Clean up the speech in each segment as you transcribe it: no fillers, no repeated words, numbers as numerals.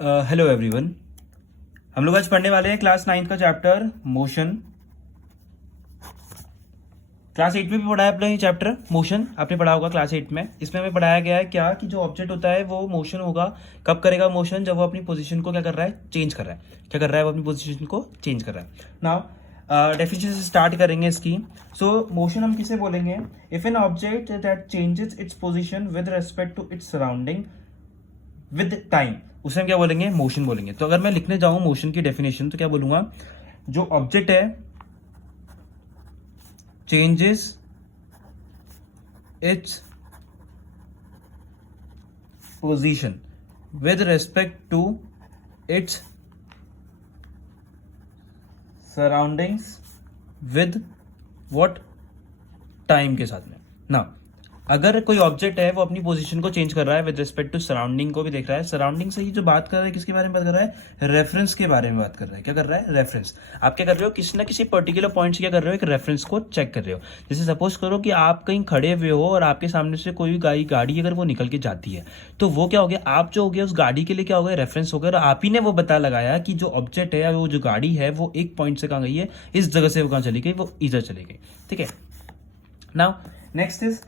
Hello everyone. हम लोग आज पढ़ने वाले हैं क्लास 9 का चैप्टर मोशन। क्लास 8 में भी पढ़ा है आपने ये चैप्टर मोशन, आपने पढ़ा होगा क्लास 8 में। इसमें हमें पढ़ाया गया है क्या कि जो ऑब्जेक्ट होता है वो मोशन होगा। कब करेगा मोशन? जब वो अपनी पोजीशन को क्या कर रहा है, चेंज कर रहा है। क्या कर रहा है? वो अपनी पोजीशन को चेंज कर रहा है। नाउ डेफिनेशन से स्टार्ट करेंगे इसकी। सो मोशन हम किसे बोलेंगे? If an object that changes its position with respect to its surrounding with time, उसे हम क्या बोलेंगे? मोशन बोलेंगे। तो अगर मैं लिखने जाऊं मोशन की डेफिनेशन तो क्या बोलूंगा? जो ऑब्जेक्ट है changes its position with respect to its surroundings with what? Time के साथ में ना। अगर कोई ऑब्जेक्ट है वो अपनी पोजीशन को चेंज कर रहा है विद रिस्पेक्ट टू सराउंडिंग को भी देख रहा है। सराउंडिंग से ही जो बात कर रहा है किसके बारे में बात कर रहा है? रेफरेंस के बारे में बात कर रहा है। क्या कर रहा है? रेफरेंस। आप क्या कर रहे हो? किसी ना किसी पर्टिकुलर पॉइंट से क्या कर रहे हो? एक रेफरेंस को चेक कर रहे हो। जैसे सपोज करो कि आप कहीं खड़े हुए हो और आपके सामने से कोई गाड़ी अगर वो निकल के जाती है तो वो क्या हो गया? आप जो हो गया उस गाड़ी के लिए क्या हो गया? रेफरेंस हो गया। और आप ही ने वो पता लगाया कि जो ऑब्जेक्ट है वो जो गाड़ी है वो एक पॉइंट से कहाँ गई है, इस जगह से वो कहाँ चली गई, वो इधर चली गई। ठीक है। नाउ नेक्स्ट इज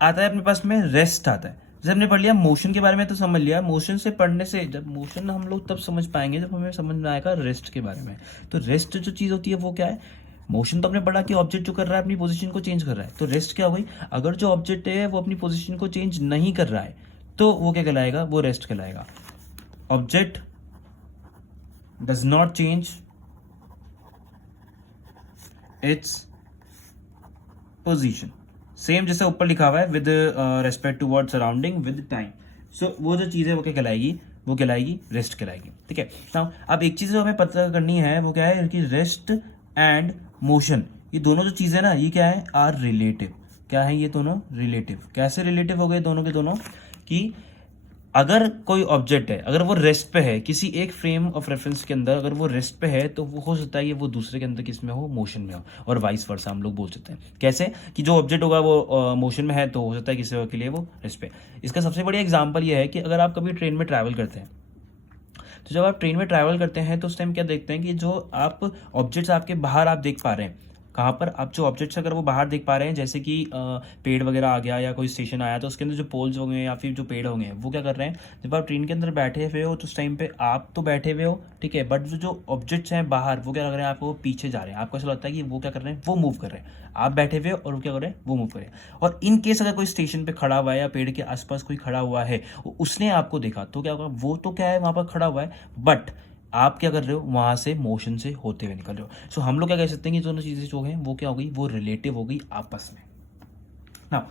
आता है अपने पास में रेस्ट आता है। जैसे हमने पढ़ लिया मोशन के बारे में तो समझ लिया। मोशन से पढ़ने से जब मोशन हम लोग तब समझ पाएंगे जब हमें समझ में आएगा रेस्ट के बारे में। तो रेस्ट जो चीज होती है वो क्या है? मोशन तो हमने पढ़ा कि ऑब्जेक्ट जो कर रहा है अपनी पोजीशन को चेंज कर रहा है। तो रेस्ट क्या हो गई? अगर जो ऑब्जेक्ट है वो अपनी पोजीशन को चेंज नहीं कर रहा है तो वो क्या कहलाएगा? वो रेस्ट कहलाएगा। Object does not change its position, same जैसे ऊपर लिखा हुआ है with respect to world surrounding with time. So वो जो चीज़ है वो क्या कहलाएगी? वो कहलाएगी रेस्ट कहलाएगी। ठीक है। नाउ अब एक चीज़ जो हमें पता करनी है वो क्या है कि रेस्ट एंड मोशन, ये दोनों जो चीज़ें ना ये क्या है? Are relative. क्या है ये दोनों? रिलेटिव। कैसे रिलेटिव हो गए दोनों के दोनों? कि अगर कोई ऑब्जेक्ट है, अगर वो रेस्ट पे है किसी एक फ्रेम ऑफ रेफरेंस के अंदर, अगर वो रेस्ट पे है तो वो हो सकता है कि वो दूसरे के अंदर किस में हो? मोशन में हो। और वाइस वर्सा हम लोग बोल सकते हैं। कैसे? कि जो ऑब्जेक्ट होगा वो मोशन में है तो हो सकता है किसी के लिए वो रेस्ट पे। इसका सबसे बढ़िया एग्जांपल ये है कि अगर आप कभी ट्रेन में ट्रैवल करते हैं तो जब आप ट्रेन में ट्रैवल करते हैं तो उस टाइम क्या देखते हैं कि जो आप ऑब्जेक्ट्स आपके बाहर आप देख पा रहे हैं। कहाँ पर? आप जो ऑब्जेक्ट्स अगर वो बाहर देख पा रहे हैं, जैसे कि पेड़ वगैरह आ गया या कोई स्टेशन आया तो उसके अंदर जो पोल्स होंगे या फिर जो पेड़ होंगे वो क्या कर रहे हैं? जब आप ट्रेन के अंदर बैठे हुए हो तो उस टाइम पे आप तो बैठे हुए हो, ठीक है, बट जो ऑब्जेक्ट्स हैं बाहर वो क्या कर रहे हैं? आपको वो पीछे जा रहे हैं। आपको ऐसा लगता है कि वो क्या कर रहे हैं? वो मूव कर रहे हैं। आप बैठे हुए हो और वो क्या कर रहे हैं? वो मूव कर रहे हैं। और इन केस अगर कोई स्टेशन पे खड़ा हुआ है या पेड़ के आसपास कोई खड़ा हुआ है, उसने आपको देखा तो क्या होगा? वो तो क्या है वहां पर खड़ा हुआ है, बट आप क्या कर रहे हो? वहां से मोशन से होते हुए निकल रहे हो। सो हम लोग क्या कह सकते हैं कि दोनों चीजें जो हैं वो क्या हो गई? वो रिलेटिव हो गई आपस में ना।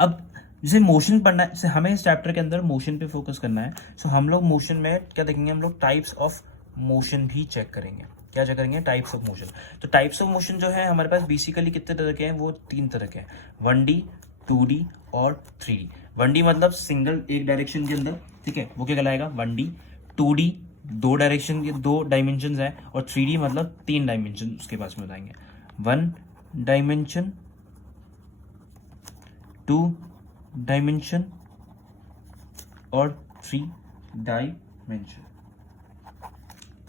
अब जैसे मोशन पढ़ना है, जैसे हमें इस चैप्टर के अंदर मोशन पे फोकस करना है। सो हम लोग मोशन में क्या देखेंगे? हम लोग टाइप्स ऑफ मोशन भी चेक करेंगे। क्या चेक करेंगे? Types of motion. तो टाइप्स ऑफ मोशन जो है हमारे पास बेसिकली कितने तरह के हैं? वो 3 तरह के हैं, 1D, 2D और 3D। 1D मतलब सिंगल एक डायरेक्शन के अंदर, ठीक है, वो क्या कहलाएगा? 1D। 2D दो डायरेक्शन के 2 डायमेंशन है। और 3D मतलब 3 डायमेंशन उसके पास में बताएंगे। 1 डायमेंशन, 2 डायमेंशन और 3 डायमेंशन।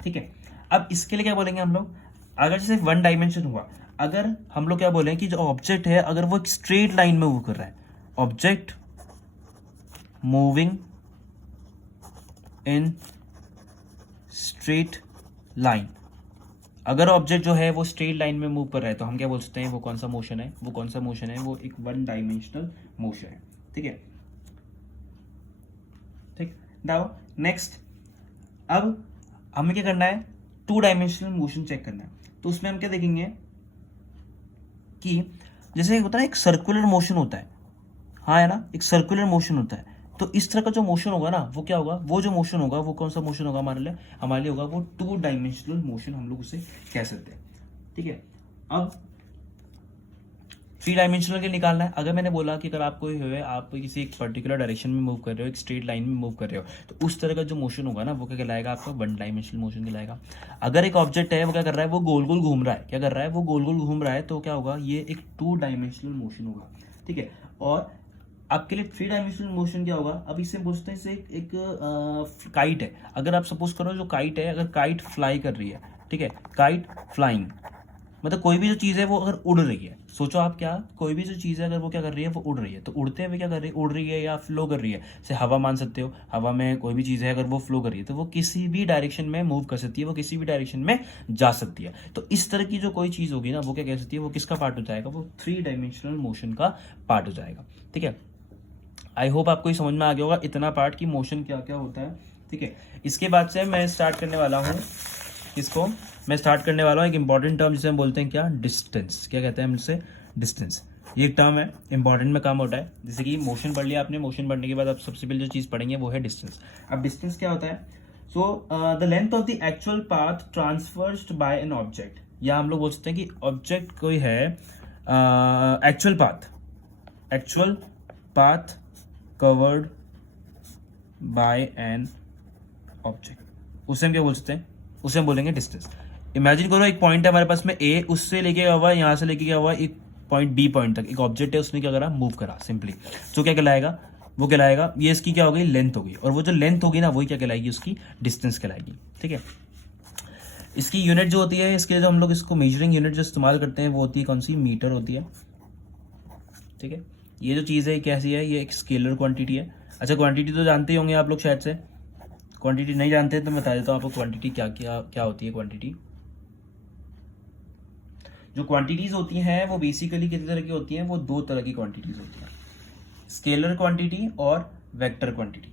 ठीक है। अब इसके लिए क्या बोलेंगे हम लोग? अगर जैसे 1 डायमेंशन हुआ, अगर हम लोग क्या बोलेंगे कि जो ऑब्जेक्ट है अगर वो एक स्ट्रेट लाइन में मूव कर रहा है, object moving in straight line, अगर ऑब्जेक्ट जो है वो स्ट्रेट लाइन में मूव कर रहा है तो हम क्या बोल सकते हैं? वो कौन सा मोशन है? वो कौन सा मोशन है? वो एक 1 डायमेंशनल मोशन है। ठीक है। ठीक। नाउ नेक्स्ट, अब हमें क्या करना है? 2 डायमेंशनल मोशन चेक करना है। तो उसमें हम क्या देखेंगे कि जैसे होता है एक सर्कुलर मोशन होता है, हाँ है ना, एक सर्कुलर मोशन होता है। तो इस तरह का जो मोशन होगा ना वो क्या होगा? वो जो मोशन होगा वो कौन सा मोशन होगा हमारे लिए? हमारे लिए होगा वो 2 डायमेंशनल मोशन, हम लोग उसे कह सकते हैं। ठीक है। अब 3 डायमेंशनल के निकालना है। अगर मैंने बोला कि अगर आप कोई है, आप किसी एक पर्टिकुलर डायरेक्शन में मूव कर रहे हो, एक स्ट्रेट लाइन में मूव कर रहे हो, तो उस तरह का जो मोशन होगा ना वो क्या कहलाएगा? आपका 1 डायमेंशनल मोशन कहलाएगा। अगर एक ऑब्जेक्ट है वो क्या कर रहा है? वो गोल गोल घूम रहा है। क्या कर रहा है? वो गोल गोल घूम रहा है, तो क्या होगा? ये एक 2 डायमेंशनल मोशन होगा। ठीक है। और आपके लिए थ्री डायमेंशनल मोशन क्या होगा, अब इससे पूछते हैं, इसे एक काइट है, अगर आप सपोज करो जो काइट है, अगर काइट फ्लाई कर रही है, ठीक है, काइट फ्लाइंग, मतलब कोई भी जो चीज़ है वो अगर उड़ रही है, सोचो आप क्या, कोई भी जो चीज़ है अगर वो क्या कर रही है, वो उड़ रही है, तो उड़ते हुए क्या कर रही है, उड़ रही है या फ्लो कर रही है, जैसे हवा मान सकते हो, हवा में कोई भी चीज़ है अगर वो फ्लो कर रही है तो वो किसी भी डायरेक्शन में मूव कर सकती है, वो किसी भी डायरेक्शन में जा सकती है। तो इस तरह की जो कोई चीज़ होगी ना, वो क्या कह सकती है, वो किसका पार्ट हो जाएगा, वो थ्री डायमेंशनल मोशन का पार्ट हो जाएगा। ठीक है, आई होप आपको ये समझ में आ गया होगा इतना पार्ट की मोशन क्या क्या होता है। ठीक है, इसके बाद से मैं स्टार्ट करने वाला हूँ, इसको मैं स्टार्ट करने वाला हूँ एक इंपॉर्टेंट टर्म जिसे हम बोलते हैं क्या, डिस्टेंस। क्या कहते हैं हम इसे, डिस्टेंस। ये एक टर्म है, इंपॉर्टेंट में काम होता है। जैसे कि मोशन पढ़ लिया आपने, मोशन पढ़ने के बाद आप सबसे पहले जो चीज़ पढ़ेंगे वो है डिस्टेंस। अब डिस्टेंस क्या होता है, so the length of the actual path traversed by an object, या हम लोग बोल सकते हैं कि ऑब्जेक्ट कोई है, actual path covered by an object, उसे हम क्या बोल सकते हैं, उसे हम बोलेंगे डिस्टेंस। इमेजिन करो एक पॉइंट है हमारे पास में ए, उससे लेके गया हुआ, यहाँ से लेके गया हुआ एक पॉइंट बी पॉइंट तक एक ऑब्जेक्ट है, उसने क्या करा, मूव करा सिंपली, तो क्या कहलाएगा, वो कहलाएगा, ये इसकी क्या हो गई, लेंथ हो गई, और वो जो लेंथ होगी ना वही क्या कहलाएगी, उसकी डिस्टेंस कहलाएगी। ठीक है, इसकी यूनिट जो होती है, इसके लिए जो हम लोग इसको मेजरिंग यूनिट जो इस्तेमाल करते हैं वो होती है कौन सी, मीटर होती है। ठीक है, ये जो चीज़ है कैसी है, ये एक स्केलर क्वांटिटी है। अच्छा, क्वांटिटी तो जानते ही होंगे आप लोग शायद से, क्वांटिटी नहीं जानते तो मैं बता देता हूँ आपको क्वांटिटी क्या क्या क्या होती है। क्वांटिटी, जो क्वांटिटीज होती हैं वो बेसिकली कितने तरह की होती हैं, वो दो तरह की क्वांटिटीज होती हैं, स्केलर क्वांटिटी और वेक्टर क्वांटिटी।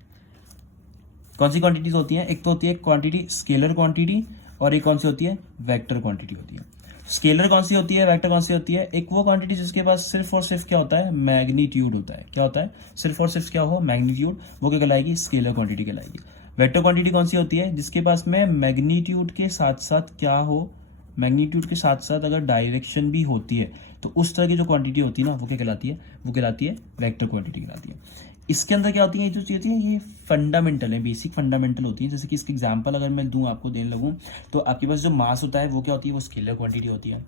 कौन सी क्वांटिटीज होती हैं, एक तो होती है क्वांटिटी स्केलर क्वांटिटी, और एक कौन सी होती है, वेक्टर क्वांटिटी होती है। स्केलर कौन सी होती है, वेक्टर कौन सी होती है, एक वो क्वांटिटी जिसके पास सिर्फ और सिर्फ क्या होता है, मैग्नीट्यूड होता है। क्या होता है, सिर्फ और सिर्फ क्या हो, मैग्नीट्यूड, वो क्या कहलाएगी, स्केलर क्वांटिटी कहलाएगी। वेक्टर क्वांटिटी कौन सी होती है, जिसके पास में मैग्नीट्यूड के साथ साथ क्या हो, मैग्नीट्यूड के साथ साथ अगर डायरेक्शन भी होती है, तो उस तरह की जो क्वांटिटी होती है ना वो क्या कहलाती है, वो कहलाती है वेक्टर क्वांटिटी कहलाती है। इसके अंदर क्या होती है, जो चीज़ होती है ये फंडामेंटल है, बेसिक फंडामेंटल होती है। जैसे कि इसके एग्जांपल अगर मैं दूं आपको देने लगूं, तो आपके पास जो मास होता है वो क्या होती है, वो स्केलर क्वांटिटी होती है।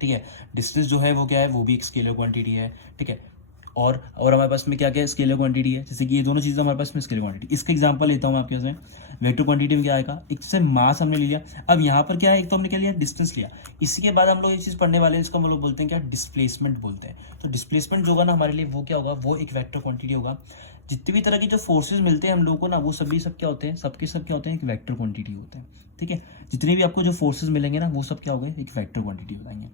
ठीक है, डिस्टेंस जो है वो क्या है, वो भी एक स्केलर क्वांटिटी है। ठीक है, और हमारे पास में क्या क्या स्केलर क्वांटिटी है, जैसे कि ये दोनों चीज़ें हमारे पास में स्केलर क्वांटिटी। इसका एग्जांपल लेता हूँ आपके पास, वेक्टर क्वांटिटी में क्या आएगा, एक से मास हमने ले लिया, अब यहाँ पर क्या है, एक तो हमने क्या लिया, डिस्टेंस लिया। इसी के बाद हम लोग ये चीज़ पढ़ने वाले हैं, इसको हम लोग बोलते हैं क्या, डिस्प्लेसमेंट बोलते हैं। तो डिस्प्लेसमेंट जो होगा ना हमारे लिए, वो क्या होगा, वो एक वेक्टर क्वांटिटी होगा। जितनी भी तरह की जो फोर्सेज मिलते हैं हम लोगों को ना, वो सभी सब क्या होते हैं, सबके सब क्या होते हैं, एक वेक्टर क्वांटिटी होते हैं। ठीक है, जितने भी आपको जो फोर्सेज मिलेंगे ना, वो सब क्या हो गए, एक वेक्टर क्वांटिटी हो जाएंगे।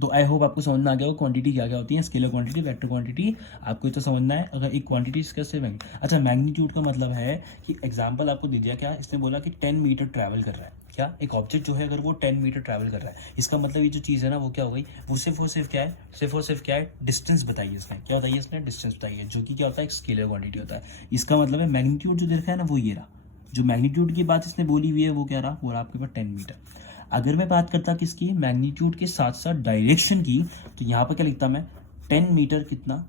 तो आई होप आपको समझ में आ गया हो क्वांटिटी क्या क्या होती है, स्केलर क्वांटिटी, वेक्टर क्वांटिटी, आपको ये तो समझना है। अगर एक क्वांटिटी कैसे, अच्छा, मैग्नीट्यूड का मतलब है कि एग्जांपल आपको दे दिया, क्या इसने बोला कि 10 मीटर ट्रैवल कर रहा है, क्या एक ऑब्जेक्ट जो है अगर वो 10 मीटर ट्रैवल कर रहा है, इसका मतलब ये जो चीज़ है ना वो क्या हो गई, वो सिर्फ और सिर्फ क्या है, सिर्फ और सिर्फ क्या है, डिस्टेंस बताइए इसने, क्या बताइए इसने, डिस्टेंस बताइए, जो कि क्या होता है, एक स्केलर क्वांटिटी होता है। इसका मतलब है मैग्नीट्यूड जो देखा है ना वो ये रहा, जो मैग्नीट्यूड की बात इसने बोली हुई है वो क्या रहा, वो रहा आपके पास 10 मीटर। अगर मैं बात करता किसकी, मैग्नीट्यूड के साथ साथ डायरेक्शन की, तो यहाँ पर क्या लिखता मैं, 10 मीटर कितना,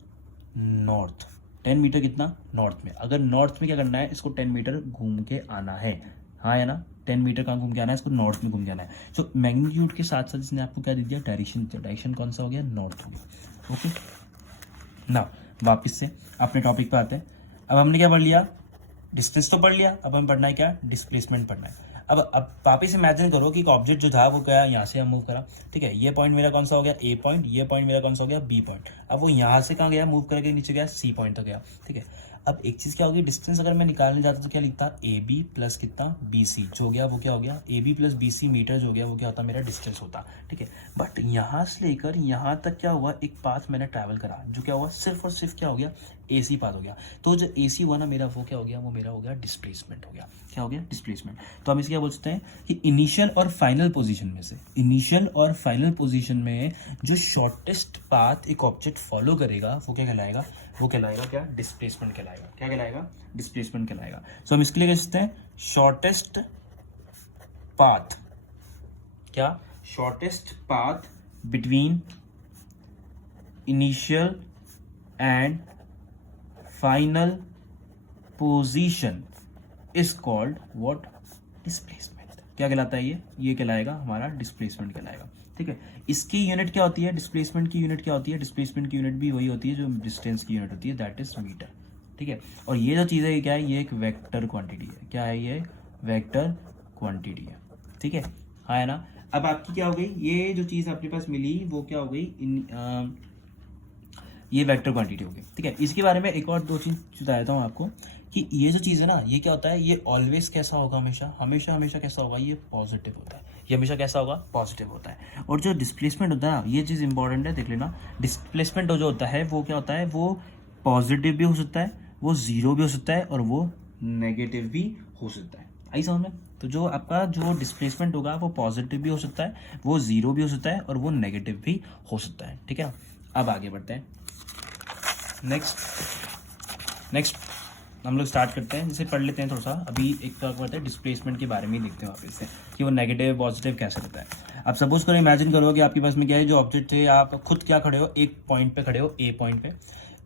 नॉर्थ, 10 मीटर कितना, नॉर्थ में। अगर नॉर्थ में क्या करना है, इसको 10 मीटर घूम के आना है, हाँ है ना, 10 मीटर कहाँ घूम के आना है, इसको नॉर्थ में घूम के आना है। सो मैग्नीट्यूड के साथ साथ इसने आपको क्या दे दिया, डायरेक्शन, डायरेक्शन कौन सा हो गया, नॉर्थ हो गया। ओके ना, वापिस से अपने टॉपिक पे आते हैं। अब हमने क्या पढ़ लिया, डिस्टेंस तो पढ़ लिया, अब हमें पढ़ना है क्या, डिस्प्लेसमेंट पढ़ना है। अब वापिस इमेजिन करो कि एक ऑब्जेक्ट जो था वो क्या, यहाँ से हम मूव करा, ठीक है, ये पॉइंट मेरा कौन सा हो गया, ए पॉइंट, ये पॉइंट मेरा कौन सा हो गया, बी पॉइंट। अब वो यहाँ से कहाँ गया, मूव करके नीचे गया, सी पॉइंट तक गया। ठीक है, अब एक चीज़ क्या होगी, डिस्टेंस अगर मैं निकालने जाता तो क्या लिखता, ए बी प्लस कितना, बी सी, जो हो गया वो क्या हो गया, A B plus B C metre जो हो गया वो क्या होता, मेरा डिस्टेंस होता। ठीक है, बट यहाँ से लेकर यहाँ तक क्या हुआ, एक पाथ मैंने ट्रैवल करा, जो क्या हुआ, सिर्फ और सिर्फ क्या हो गया, ए सी पाथ हो गया। तो जो ए सी हुआ ना मेरा, वो क्या हो गया, वो मेरा हो गया डिस्प्लेसमेंट हो गया। क्या हो गया, डिस्प्लेसमेंट। तो हम इसे क्या बोल सकते हैं कि इनिशियल और फाइनल पोजीशन में से, इनिशियल और फाइनल पोजीशन में जो शॉर्टेस्ट पाथ एक ऑब्जेक्ट फॉलो करेगा वो क्या कहलाएगा, वो कहलाएगा क्या, डिस्प्लेसमेंट कहलाएगा। क्या कहलाएगा, डिस्प्लेसमेंट कहलाएगा। सो हम इसके लिए कह सकते हैं शॉर्टेस्ट पाथ, क्या, shortest path between initial and final position is called what, displacement. क्या कहलाता है ये कहलाएगा हमारा डिस्प्लेसमेंट कहलाएगा। ठीक है। इसकी यूनिट क्या होती है, डिस्प्लेसमेंट की यूनिट क्या होती है, डिस्प्लेसमेंट की यूनिट भी वही होती है जो डिस्टेंस की यूनिट होती है, दैट इज मीटर। ठीक है। और ये जो चीज़ है ये क्या है, ये एक वेक्टर क्वांटिटी है। क्या है ये, वेक्टर क्वांटिटी है। ठीक है, हाँ है ना। अब आपकी क्या हो गई, ये जो चीज़ अपने पास मिली वो क्या हो गई, ये वेक्टर क्वांटिटी हो गई। ठीक है, इसके बारे में एक और दो चीज़ बताता हूँ आपको कि ये जो चीज़ है ना, ये क्या होता है, ये ऑलवेज कैसा होगा, हमेशा हमेशा हमेशा कैसा होगा, ये पॉजिटिव होता है। ये हमेशा कैसा होगा, पॉजिटिव होता है। और जो डिस्प्लेसमेंट होता है ना, ये चीज़ इंपॉर्टेंट है, देख लेना। डिस्प्लेसमेंट जो होता है वो क्या होता है, वो पॉजिटिव भी हो सकता है, वो ज़ीरो भी हो सकता है, और वो नेगेटिव भी हो सकता है। आई समझ में। तो जो आपका जो डिस्प्लेसमेंट होगा वो पॉजिटिव भी हो सकता है, वो ज़ीरो भी हो सकता है, और वो नेगेटिव भी हो सकता है। ठीक है, अब आगे बढ़ते हैं। नेक्स्ट हम लोग स्टार्ट करते हैं, जैसे पढ़ लेते हैं थोड़ा सा। अभी एक तो करते हैं डिस्प्लेसमेंट के बारे में ही देखते हैं वापस से कि वो नेगेटिव पॉजिटिव कैसे रहता है। अब सपोज करो, इमेजिन करो कि आपके पास में क्या है, जो ऑब्जेक्ट है, आप खुद क्या खड़े हो, एक पॉइंट पे खड़े हो, ए पॉइंट पे।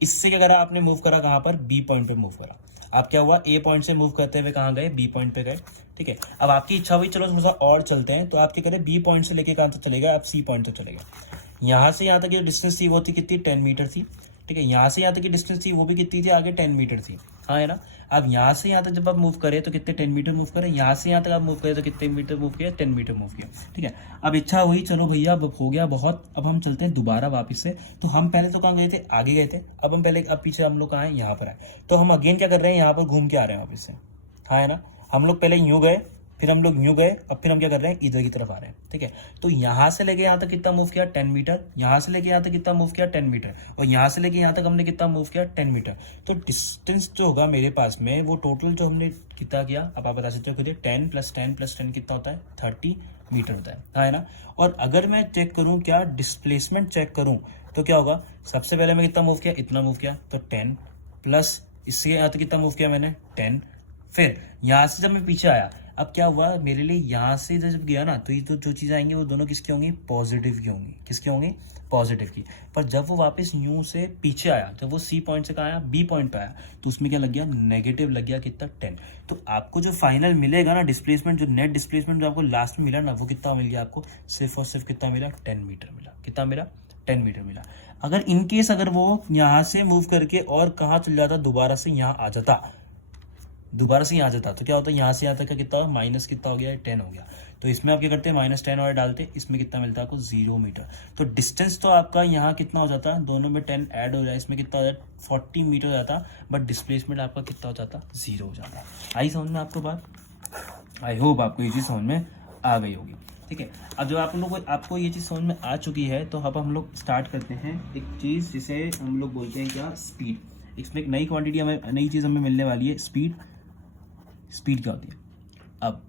इससे क्या करा आपने, मूव करा कहाँ पर, बी पॉइंट पे मूव करा। आप क्या हुआ, ए पॉइंट से मूव करते हुए कहाँ गए, बी पॉइंट पे गए। ठीक है, अब आपकी इच्छा हुई चलो थोड़ा सा और चलते हैं, तो आप क्या करें, बी पॉइंट से लेके कहाँ तक चले गए, आप सी पॉइंट तक चले गए। यहाँ से यहाँ तक की डिस्टेंस थी वो थी कितनी, 10 मीटर थी। ठीक है, यहाँ से यहाँ तक की डिस्टेंस थी वो भी कितनी थी, आगे 10 मीटर थी। हाँ है ना। अब यहाँ से यहाँ तक जब आप मूव करें तो कितने, 10 मीटर मूव करें। यहाँ से यहाँ तक आप मूव करें तो कितने मीटर मूव किया, 10 मीटर मूव किया। ठीक है, अब इच्छा हुई चलो भैया अब हो गया बहुत, अब हम चलते हैं दोबारा वापस से। तो हम पहले तो कहाँ गए थे, आगे गए थे। अब हम पहले, अब पीछे हम लोग कहाँ हैं, यहाँ पर आए। तो हम अगेन क्या कर रहे हैं, यहाँ पर घूम के आ रहे हैं वापस से। हाँ है ना, हम लोग पहले यूँ गए, फिर हम लोग यूँ गए, अब फिर हम क्या कर रहे हैं, इधर की तरफ आ रहे हैं। ठीक है, तो यहाँ से लेके यहाँ तक कितना मूव किया, 10 मीटर। यहाँ से लेके यहाँ तक कितना मूव किया, 10 मीटर। और यहाँ से लेके यहाँ तक हमने कितना मूव किया, 10 मीटर। तो डिस्टेंस जो होगा मेरे पास में, वो टोटल जो हमने कितना किया, अब आप बता सकते हो, 10 + 10 + 10 कितना होता है, 30 मीटर होता है। हाँ है ना। और अगर मैं चेक करूँ, क्या डिस्प्लेसमेंट चेक करूँ, तो क्या होगा, सबसे पहले मैं कितना मूव किया, इतना मूव किया, तो 10 प्लस इससे यहाँ तक कितना मूव किया मैंने, 10। फिर यहाँ से जब मैं पीछे आया, अब क्या हुआ मेरे लिए, यहाँ से जब गया ना, तो ये तो जो चीज़ आएंगी वो दोनों किसकी होंगी, पॉजिटिव की होंगी। किसकी होंगी, पॉजिटिव की। पर जब वो वापस यूं से पीछे आया, जब वो सी पॉइंट से कहाँ आया, बी पॉइंट पे आया, तो उसमें क्या लग गया, नेगेटिव लग गया, कितना, 10। तो आपको जो फाइनल मिलेगा ना डिस्प्लेसमेंट, जो नेट डिस्प्लेसमेंट जो आपको लास्ट में मिला ना, वो कितना मिल गया आपको, सिर्फ और सिर्फ कितना मिला, 10 मीटर मिला। कितना मिला, 10 मीटर मिला। अगर इनकेस अगर वो यहाँ से मूव करके और कहाँ चल जाता, दोबारा से यहाँ आ जाता, दोबारा से यहाँ जाता, तो क्या होता है, यहाँ से यहाँ तक का कितना, माइनस कितना हो गया, 10 हो गया। तो इसमें आप क्या करते हैं, -10 और डालते, इसमें कितना मिलता है आपको, 0 मीटर। तो डिस्टेंस तो आपका यहाँ कितना हो जाता, दोनों में 10 ऐड हो जाए, इसमें कितना हो जाता, 40 मीटर हो जाता। बट डिस्प्लेसमेंट आपका कितना हो जाता, 0 हो जाता। आई समझ में आपको बात, आई होप आपको ये चीज़ समझ में आ गई होगी। ठीक है, अब जब आप लोग को, आपको ये चीज़ समझ में आ चुकी है, तो अब हम लोग स्टार्ट करते हैं एक चीज़ जिसे हम लोग बोलते हैं क्या, स्पीड। इसमें एक नई क्वांटिटी हमें, नई चीज़ हमें मिलने वाली है, स्पीड। स्पीड क्या होती है, अब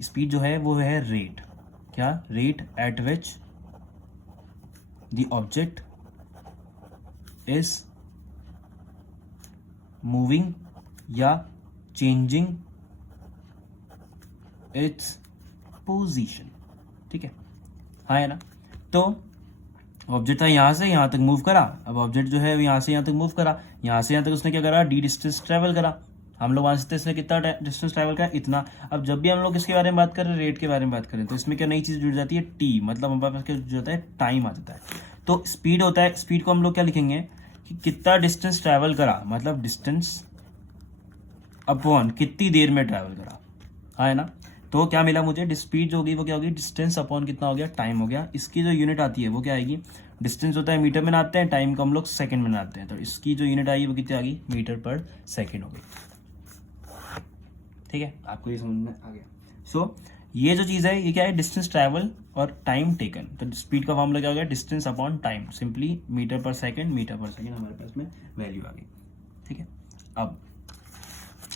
स्पीड जो है वो है रेट। क्या, rate at which the object is moving या चेंजिंग इट्स पोजीशन। ठीक है, हाँ है ना। तो ऑब्जेक्ट था यहाँ से यहाँ तक मूव करा, अब ऑब्जेक्ट जो है यहाँ से यहाँ तक मूव करा, यहाँ से यहाँ तक उसने क्या करा, डी डिस्टेंस ट्रेवल करा। हम लोग वहाँ से इसने कितना डिस्टेंस ट्रैवल करा, इतना। अब जब भी हम लोग इसके बारे में बात करें, रेट के बारे में बात करें, तो इसमें क्या नई चीज़ जुड़ जाती है, टी, मतलब हमारे पास क्या जुड़ जाता है, टाइम आ जाता है। तो स्पीड होता है, स्पीड को हम लोग क्या लिखेंगे कि कितना डिस्टेंस ट्रैवल करा, मतलब डिस्टेंस अपॉन कितनी देर में ट्रैवल करा। हाँ है ना। तो क्या मिला मुझे, स्पीड जो होगी वो क्या होगी, डिस्टेंस अपॉन कितना हो गया, टाइम हो गया। इसकी जो यूनिट आती है वो क्या आएगी, डिस्टेंस होता है मीटर में बनाते हैं, टाइम को हम लोग सेकंड में बनाते हैं, तो इसकी जो यूनिट आई वो कितनी आ गई, मीटर पर सेकंड हो गई। ठीक है, आपको ये समझ में आ गया। सो ये जो चीज़ है ये क्या है, डिस्टेंस ट्रैवल और टाइम टेकन। तो स्पीड का फॉर्मूला क्या हो गया, distance upon time, simply metre per second, metre per second हमारे पास में वैल्यू आ गई। ठीक है, अब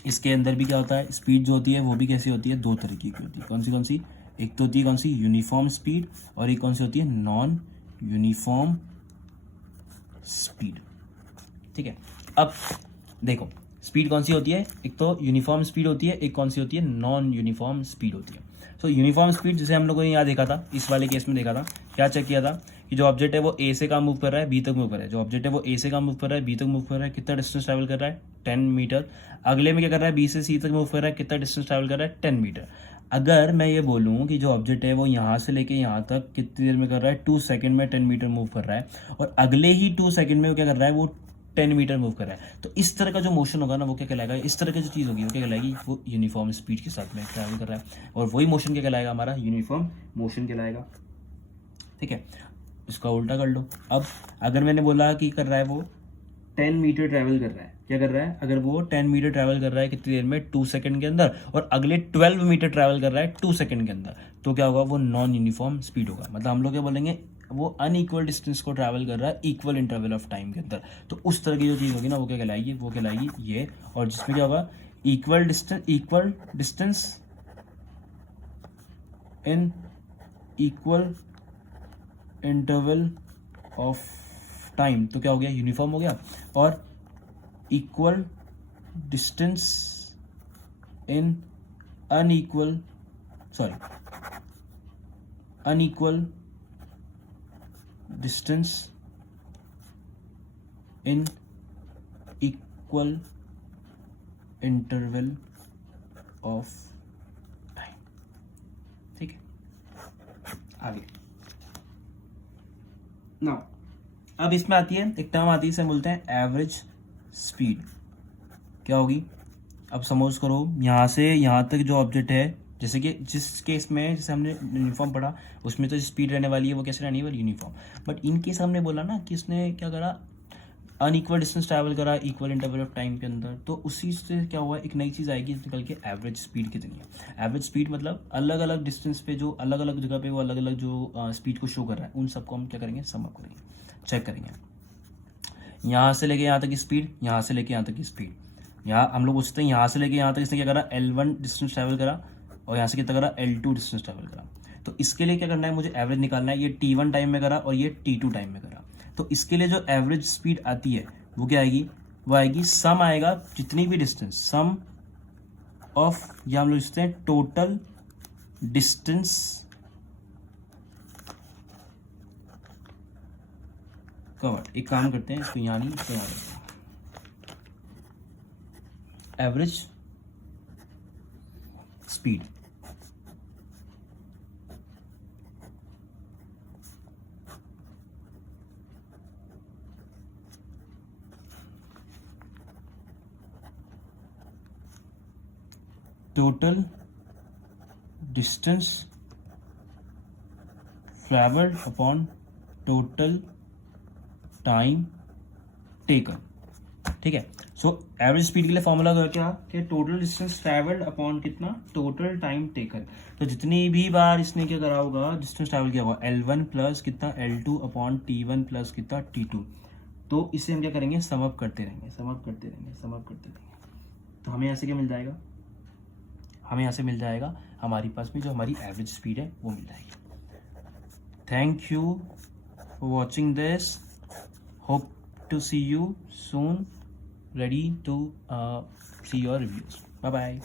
इसके अंदर भी क्या होता है, स्पीड जो होती है वो भी कैसी होती है, दो तरीके की होती है। कौन सी, एक तो होती है कौन सी, यूनिफॉर्म स्पीड, और एक कौन सी होती है, नॉन यूनिफॉर्म स्पीड। ठीक है, अब देखो स्पीड कौन सी होती है, एक तो यूनिफॉर्म स्पीड होती है, एक कौन सी होती है, नॉन यूनिफॉर्म स्पीड होती है। तो यूनिफॉर्म स्पीड जैसे हम लोगों ने यहाँ देखा था, इस वाले केस में देखा था, क्या चेक किया था कि जो ऑब्जेक्ट है वो ए से कहाँ मूव कर रहा है, बी तक मूव कर रहा है। जो ऑब्जेक्ट है वो ए से कहाँ मूव कर रहा है, बी तक मूव कर रहा है, कितना डिस्टेंस ट्रैवल कर रहा है, 10 मीटर। अगले में क्या कर रहा है, बी से सी तक मूव कर रहा है, कितना डिस्टेंस ट्रैवल कर रहा है, 10 मीटर। अगर मैं ये बोलूँ कि जो ऑब्जेक्ट है वो यहाँ से लेके यहाँ तक कितनी देर में कर रहा है, 2 सेकंड में 10 मीटर मूव कर रहा है, और अगले ही 2 सेकंड में वो क्या कर रहा है, वो 10 मीटर मूव कर रहा है, तो इस तरह का जो मोशन होगा ना वो क्या कहलाएगा, इस तरह की जो चीज़ होगी वो क्या कहलाएगी, वो यूनिफॉर्म स्पीड के साथ में ट्रैवल कर रहा है, और वही मोशन क्या कहलाएगा, हमारा यूनिफॉर्म मोशन कहलाएगा। ठीक है, इसका उल्टा कर लो। अब अगर मैंने बोला कि कर रहा है वो 10 मीटर ट्रैवल कर रहा है, क्या कर रहा है, अगर वो 10 मीटर ट्रैवल कर रहा है कितनी देर में, 2 सेकंड के अंदर, और अगले 12 मीटर ट्रैवल कर रहा है 2 सेकंड के अंदर, तो क्या होगा, वो नॉन यूनिफॉर्म स्पीड होगा। मतलब हम लोग क्या बोलेंगे, वो अनइक्वल डिस्टेंस को ट्रैवल कर रहा है इक्वल इंटरवल ऑफ टाइम के अंदर। तो उस तरह की जो चीज़ होगी ना वो क्या कहलाएगी, वो कहलाएगी ये। और जिसमें क्या होगा, equal distance in equal interval of time, तो क्या हो गया, यूनिफॉर्म हो गया। और equal distance in unequal distance in equal interval of time. ठीक है, आगे नाउ अब इसमें आती है एक टर्म आती है, इसे बोलते हैं एवरेज स्पीड। क्या होगी, अब समझ करो यहाँ से यहाँ तक जो ऑब्जेक्ट है, जैसे कि जिस केस में जैसे हमने यूनिफॉर्म पढ़ा उसमें तो स्पीड रहने वाली है, वो कैसे रहने वाली, यूनिफॉर्म। बट इन केस हमने बोला ना कि इसने क्या करा, अनइक्वल डिस्टेंस ट्रैवल करा इक्वल इंटरवल ऑफ टाइम के अंदर, तो उसी से क्या हुआ, एक नई चीज़ आएगी निकल के, एवरेज स्पीड कितनी है। एवरेज स्पीड मतलब अलग अलग डिस्टेंस पे जो अलग अलग जगह पे वो अलग अलग जो स्पीड को शो कर रहा है, उन सबको हम क्या करेंगे, सम अप करेंगे, चेक करेंगे। यहाँ से लेके यहाँ तक की स्पीड, यहाँ से लेके यहाँ तक की स्पीड, यहाँ हम लोग पूछते हैं यहाँ से लेके यहाँ तक इसने क्या करा, L1 डिस्टेंस ट्रैवल करा, और यहाँ से कितना करा, L2 डिस्टेंस ट्रैवल करा। तो इसके लिए क्या करना है, मुझे एवरेज निकालना है, ये T1 टाइम में करा और ये T2 टाइम में करा। तो इसके लिए जो एवरेज स्पीड आती है वो क्या आएगी, वो आएगी सम आएगा जितनी भी डिस्टेंस, सम ऑफ, या हम लोग लिखते हैं टोटल डिस्टेंस कवर्ड। एक काम करते हैं, इसको यहाँ नहीं, इसको यहाँ रखते हैं, average speed. Total distance travelled upon total time taken. ठीक है, सो एवरेज स्पीड के लिए फॉर्मूला क्या, कि टोटल डिस्टेंस ट्रैवल्ड अपॉन कितना, टोटल टाइम टेकन। तो जितनी भी बार इसने क्या करा होगा, डिस्टेंस ट्रैवल किया होगा, L1 प्लस कितना, L2 अपॉन T1 प्लस कितना, T2। तो इसे हम क्या करेंगे, सम अप करते रहेंगे, सम अप करते रहेंगे, सम अप करते रहेंगे। तो हमें यहाँ से क्या मिल जाएगा, हमें यहाँ से मिल जाएगा हमारे पास में जो हमारी एवरेज स्पीड है वो मिल जाएगी। Thank you for watching this, hope to see you soon, ready to see your reviews. Bye bye.